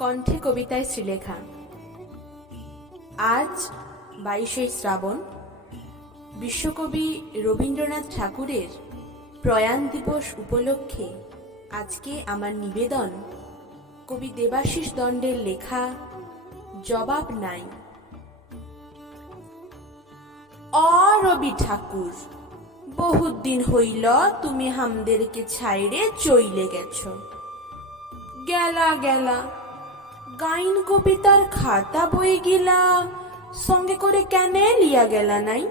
কণ্ঠে কবিতায় শ্রীলেখা। আজ 22শে শ্রাবণ, বিশ্বকবি রবীন্দ্রনাথ ঠাকুরের প্রয়াণ দিবস উপলক্ষে আজকে আমার নিবেদন কবি দেবাশিস দণ্ডের লেখা জবাব নাই। রবি ঠাকুর, বহুত দিন হইল তুমি হামদেরকে ছাইড়ে চইলে গেছ। গেলা গেলা গাইন কবিতার খাতা বই গিলা সঙ্গে করে কেনে লিয়া গেলা নাই?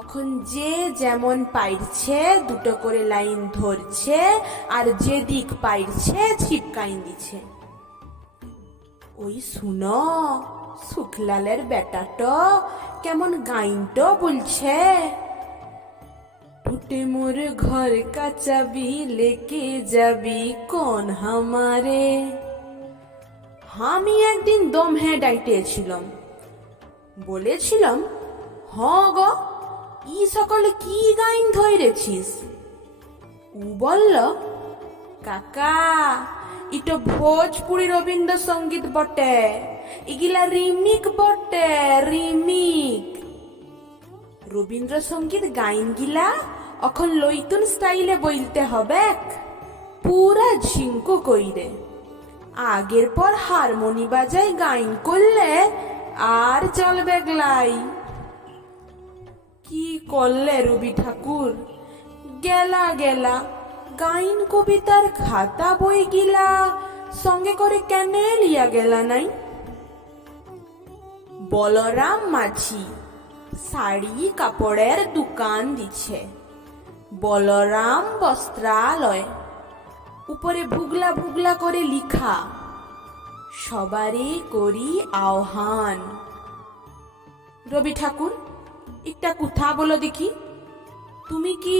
এখন যে যেমন পাইছে দুটো করে লাইন ধরছে আর যে দিক পাইছে ছিপকাইন দিছে। ওই শুনো, সুখলালের বেটাটো কেমন গাইনটো বলছে, টুটে মোর ঘর কা চাবি লেকে যাবি কোন হামারে। আমি একদিন দম ডাইটেছিলাম, বলেছিলাম হ গো ই সকলে কি গাইন ধরেছিস। ও বলল, কাকা ইটো ভোজপুরি রবীন্দ্রসঙ্গীত বটে, ইগিলা রিমিক বটে, রিমিক। রবীন্দ্রসঙ্গীত গাইন গিলা এখন লইতুন স্টাইলে বইলতে হবে, পুরা ঝিঙ্কু কইরে। আগের পর হারমোনি বাজাই গাইন করলে আর চলবে গলাই। কি করলে রবি ঠাকুর, গেলা গেলা গাইন কবিতার খাতা বই গিলা সঙ্গে করে কেনে লিয়া গেলা নাই? বলরাম মাঝি শাড়ি কাপড়ের দোকান দিছে, বলরাম বস্ত্রালয়, উপরে ভুগলা ভুগলা করে লিখা, সবারে করি আহ্বান। রবি ঠাকুর, একটা কথা বলো দেখি, তুমি কি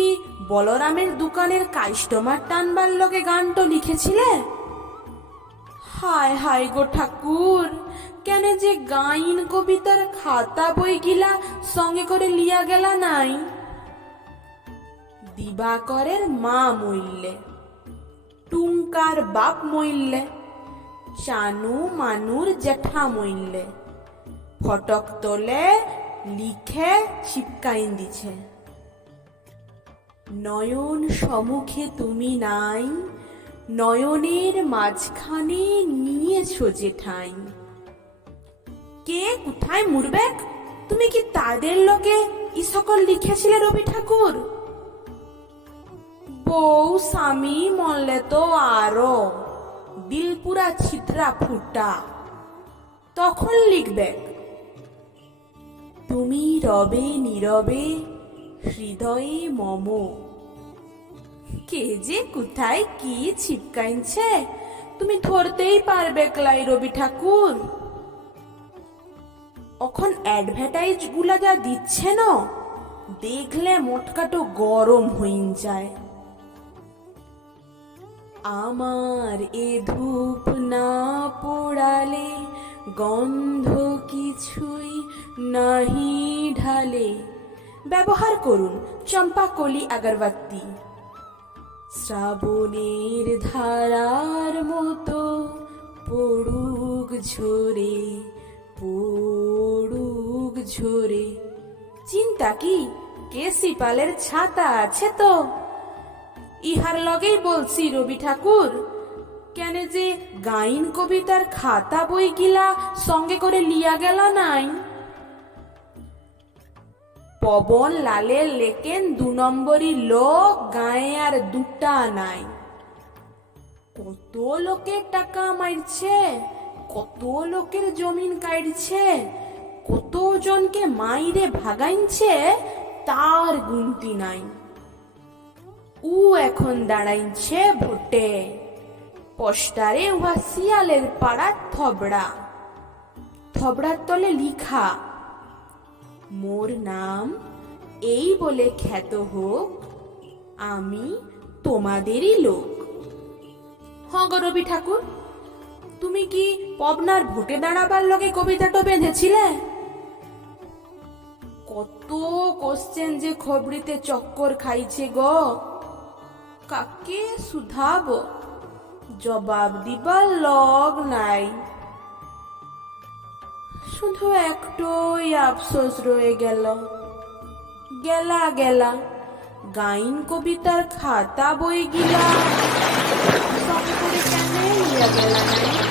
বলরামের দোকানের কাস্টমার টানবার লগে গানটা লিখেছিলে? হায় হায় গো ঠাকুর, কেন যে গাইন কবিতার খাতা বই গিলা সঙ্গে করে লিয়া গেলা নাই? দিবাকরের মা মইলে, টুঙ্কার বাপ মইলে, চানু মানুর জেঠা মইলে, ফটক তোলে লিখে ছিপকাইন দিছে। নয়ন সম্মুখে তুমি নাই, নয়নের মাঝখানে নিয়েছ যে ঠাই। কে কোথায় মুরবে, তুমি কি তাদের লোকে ই সকল লিখেছিলে রবি ঠাকুর? বউ স্বামী মরলে তো আরো দিল পুরা ছিত্রা ফুটা, তখন লিখবে। তুমি রবে নীরবে হৃদয়ে মম। কে যে কোথায় কি ছিপকাইছে তুমি ধরতেই পারবে ক্লাই রবি ঠাকুর। এখন অ্যাডভার্টাইজ গুলা যা দিচ্ছে না, দেখলে মোটকাটো গরম হইন যায়। আমার এ ধূপ না পোড়ালে গন্ধ কিছুই নাহি ঢালে। ব্যবহার করুন চম্পা কলি আগরবাতি। শ্রাবণের ধারার মতো পড়ুক ঝরে, পড়ুক ঝরে। চিন্তা কি, কেসি পালের ছাতা আছে তো? ইহার লগেই বলছি রবি ঠাকুর, কেন যে গাইন কবিতার খাতা বই গিলা সঙ্গে করে লিয়া গেলা নাই? পবন লালের লেকেন 2 নম্বরই লোক গায়ে আর দুটা নাই। কত লোকের টাকা মারছে, কত লোকের জমিন কাটছে, কত জনকে মাইরে ভাগাইছে, তার গুনতি নাই। উ এখন দাঁড়াইছে ভোটে, পোস্টারে উহা শিয়ালের পাড়ার থবড়া, থবড়ার তলে লিখা, মোর নাম এই বলে খ্যাত হোক, আমি তোমাদেরই লোক। হ্যাঁ গো রবি ঠাকুর, তুমি কি পবনার ভোটে দাঁড়াবার লগে কবিতাটা বেঁধেছিলে? কত কোশ্চেন যে খবরিতে চক্কর খাইছে গো, কাকে শুধাবো? জবাব দিবার লগ নাই। শুধু একটুই আফসোস রয়ে গেল, গেলা গেলা গাইন কবিতার খাতা বই গিলা সব করে কেন ইয়া গেলা নাই।